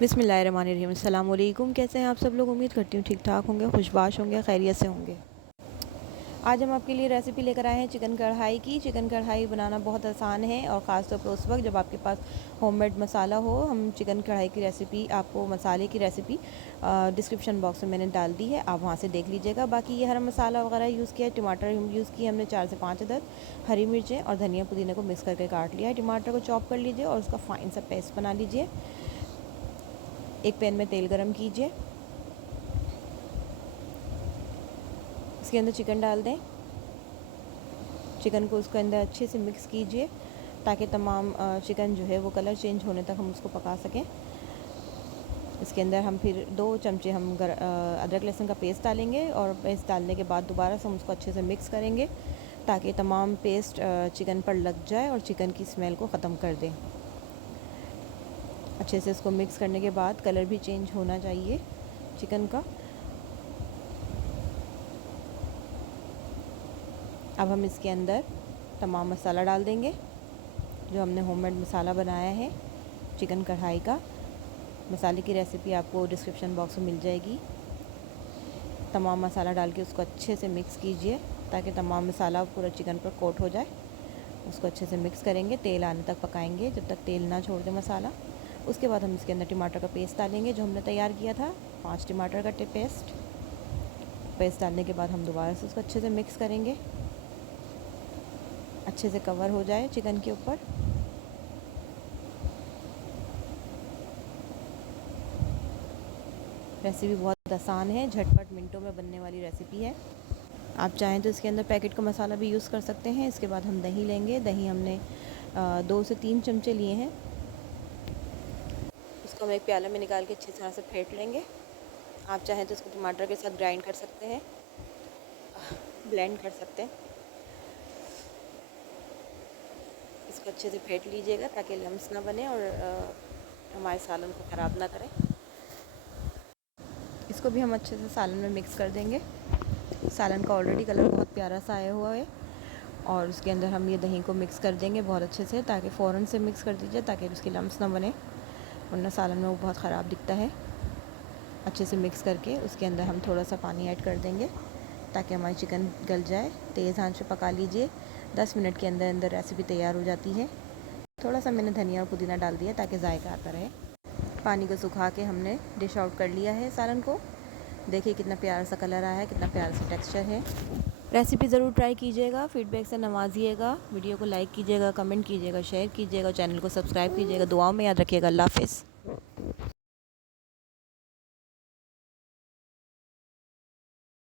बिस्मिल्लाहिर्रहमानिर्रहीम। अस्सलाम वालेकुम। कैसे हैं आप सब लोग? उम्मीद करती हूँ ठीक ठाक होंगे, खुशबाश होंगे, खैरियत से होंगे। आज हम आपके लिए रेसिपी लेकर आए हैं चिकन कढ़ाई की। चिकन कढ़ाई बनाना बहुत आसान है और ख़ास तौर पर उस वक्त जब आपके पास होममेड मसाला हो। हम चिकन कढ़ाई की रेसिपी, आपको मसाले की रेसिपी डिस्क्रिप्शन बॉक्स में मैंने डाल दी है, आप वहाँ से देख लीजिएगा। बाकी ये हरा मसाला वगैरह यूज़ किया है, टमाटर यूज़ किए हमने 4 से 5 अदद, हरी मिर्चें और धनिया पुदीने को मिक्स करके काट लिया है। टमाटर को चॉप कर लीजिए और उसका फ़ाइन सा पेस्ट बना लीजिए। एक पैन में तेल गरम कीजिए, इसके अंदर चिकन डाल दें। चिकन को उसके अंदर अच्छे से मिक्स कीजिए ताकि तमाम चिकन जो है वो कलर चेंज होने तक हम उसको पका सकें। इसके अंदर हम फिर 2 चमचे हम अदरक लहसुन का पेस्ट डालेंगे और पेस्ट डालने के बाद दोबारा से हम उसको अच्छे से मिक्स करेंगे ताकि तमाम पेस्ट चिकन पर लग जाए और चिकन की स्मेल को ख़त्म कर दें। अच्छे से इसको मिक्स करने के बाद कलर भी चेंज होना चाहिए चिकन का। अब हम इसके अंदर तमाम मसाला डाल देंगे जो हमने होममेड मसाला बनाया है चिकन कढ़ाई का। मसाले की रेसिपी आपको डिस्क्रिप्शन बॉक्स में मिल जाएगी। तमाम मसाला डाल के उसको अच्छे से मिक्स कीजिए ताकि तमाम मसाला पूरा चिकन पर कोट हो जाए। उसको अच्छे से मिक्स करेंगे, तेल आने तक पकाएंगे जब तक तेल ना छोड़ दे मसाला। उसके बाद हम इसके अंदर टमाटर का पेस्ट डालेंगे जो हमने तैयार किया था, 5 टमाटर का पेस्ट डालने के बाद हम दोबारा से उसको अच्छे से मिक्स करेंगे, अच्छे से कवर हो जाए चिकन के ऊपर। रेसिपी बहुत आसान है, झटपट मिनटों में बनने वाली रेसिपी है। आप चाहें तो इसके अंदर पैकेट का मसाला भी यूज़ कर सकते हैं। इसके बाद हम दही लेंगे। दही हमने 2 से 3 चमचे लिए हैं। इसको हम एक प्याले में निकाल के अच्छी तरह से फेंट लेंगे। आप चाहें तो इसको टमाटर के साथ ग्राइंड कर सकते हैं, ब्लेंड कर सकते हैं। इसको अच्छे से फेंट लीजिएगा ताकि लम्स ना बने और हमारे सालन को ख़राब ना करें। इसको भी हम अच्छे से सालन में मिक्स कर देंगे। सालन का ऑलरेडी कलर बहुत प्यारा सा आया हुआ है और उसके अंदर हम ये दही को मिक्स कर देंगे बहुत अच्छे से, ताकि फ़ौरन से मिक्स कर दीजिए ताकि उसकी लम्स ना बने, वरना सालन में वो बहुत ख़राब दिखता है। अच्छे से मिक्स करके उसके अंदर हम थोड़ा सा पानी ऐड कर देंगे ताकि हमारी चिकन गल जाए। तेज़ आंच पे पका लीजिए। 10 मिनट के अंदर अंदर रेसिपी तैयार हो जाती है। थोड़ा सा मैंने धनिया और पुदीना डाल दिया ताकि जायका आता रहे। पानी को सुखा के हमने डिश आउट कर लिया है सालन को। देखिए कितना प्यारा सा कलर आया है, कितना प्यारा सा टेक्सचर है। रेसिपी ज़रूर ट्राई कीजिएगा, फीडबैक से नवाजिएगा। वीडियो को लाइक कीजिएगा, कमेंट कीजिएगा, शेयर कीजिएगा, चैनल को सब्सक्राइब कीजिएगा। दुआओं में याद रखिएगा। अल्लाह हाफ़िज़।